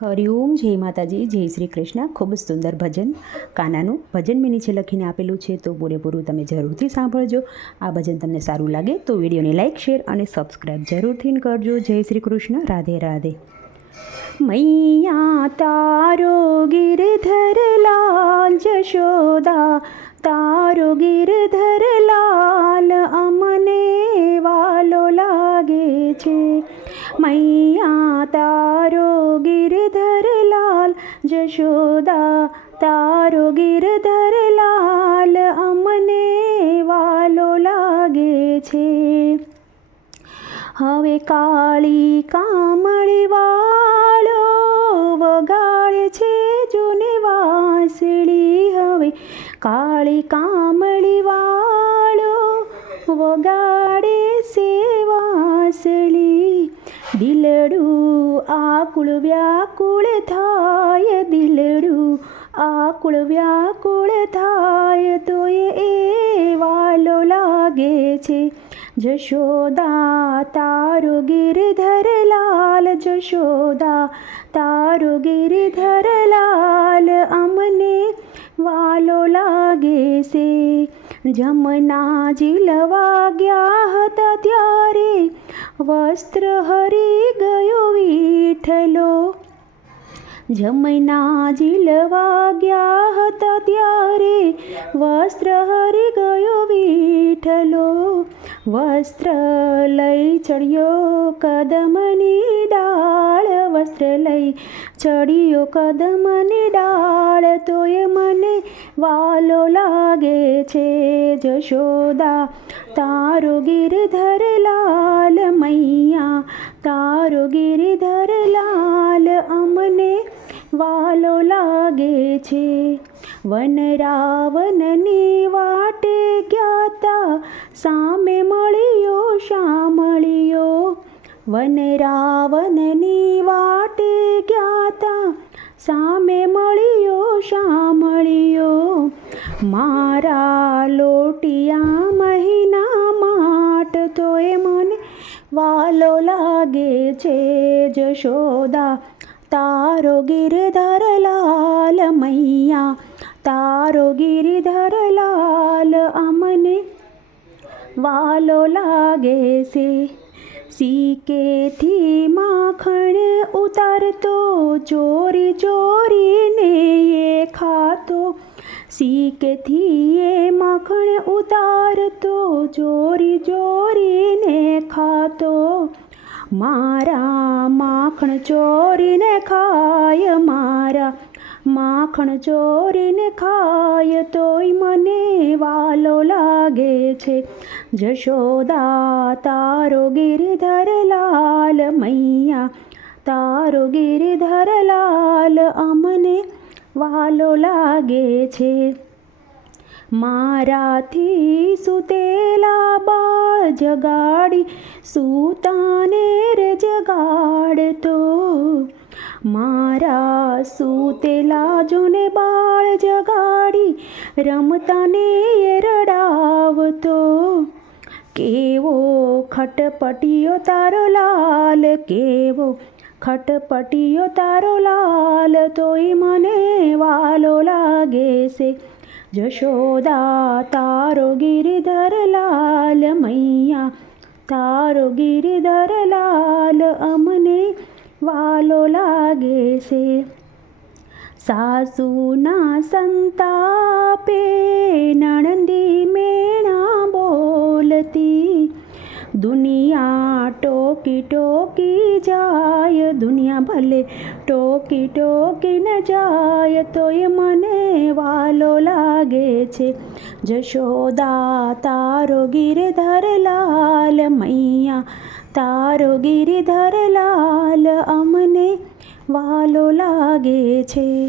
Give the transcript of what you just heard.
હરિઓમ, જય માતાજી, જય શ્રી કૃષ્ણ. ખૂબ જ સુંદર ભજન કાનાનું ભજન મેં નીચે લખીને આપેલું છે, તો પૂરેપૂરું તમે જરૂરથી સાંભળજો. આ ભજન તમને સારું લાગે તો વિડીયોને લાઇક, શેર અને સબસ્ક્રાઈબ જરૂરથી કરજો. જય શ્રી કૃષ્ણ. રાધે રાધે. મૈયા તારો ગિરધર લાલ, જશોદા તારો ગિરધર લાલ, અમને વાલો લાગે છે. મૈયા તારો ગિરધર લાલ, જશોદા તારો ગિરધર લાલ, અમને વાલો લાગે છે. હવે કાળી કામળી વાળો વગાડે છે જૂની વાંસળી. હવે કાળી કામળી વાળો વગાડે છે વાંસળી. દિલડું આકુળ વ્યાકુળ થાય, દિલડું આકુળ વ્યાકુળ થાય, તોય એ વાલો લાગે છે. જશોદા તારો ગિરધર લાલ, જશોદા તારો ગિરધર લાલ, અમને વાલો લાગે છે. જમના ઝીલવા ગયા હતા ત્યારે વસ્ત્ર હરી ગયો વિઠ્ઠલો. જમના ઝીલવા ગયા હતા ત્યારે વસ્ત્ર હરી ગયો વિઠ્ઠલો. વસ્ત્ર લઈ ચડ્યો કદમની ડાળ, વસ્ત્ર લઈ ચડ્યો કદમની ડાળ, તોય મને વાલો લાગે છે. જશોદા તારો ગિરધર લાલ, મૈયા તારો ગિરધર લાલ, અમને વાલો લાગે છે. વન રાવણની વાટે ગયા તા, સામે મળ્યો શામળિયો. વન રાવણની વાટે ગયા તા, સામે મળ્યો શામળિયો. મારા લોટિયા મહિના માટ, તોય મને વાલો લાગે છે. જશોદા તારો ગિરધર લાલ, મૈયા તારો ગિરધર લાલ, અમને વાલો લાગે છે. સિક્કેથી માખણ ઉતારતો, ચોરી ચોરીને એ ખાતો. સિક્કેથી એ માખણ ઉતારતો, ચોરી ચોરીને ખાતો. મારા માખણ ચોરીને ખાય, મારા માખણ ચોરીને ખાય, તોય મને વાલો લાગે છે. જશોદા તારો ગિરધર લાલ, મૈયા તારો ગિરધર લાલ, અમને વાલો લાગે છે. મારાથી સુતેલા બાળ જગાડી, સૂતાને રે જગાડતો. મારા સૂતેલા જોને બાળ જગાડી, રમતાને રડાવતો. કેવો ખટપટીયો તારો લાલ, કેવો ખટપટીયો તારો લાલ, તોય મને વાલો લાગે છે. જશોદા તારો ગિરધર લાલ, મૈયા તારો ગિરધર લાલ, અમને વાલો લાગે છે. સાસુના સંતાપે નણંદી મેણા બોલતી, દુનિયા ટોકી ટોકી જાય, દુનિયા ભલે ટોકી ટોકી ન જાય, તોય મને વાલો લાગે છે. જશોદા તારો ગિરધર લાલ, મૈયા તારો ગિરધર લાલ, અમને વાલો લાગે છે.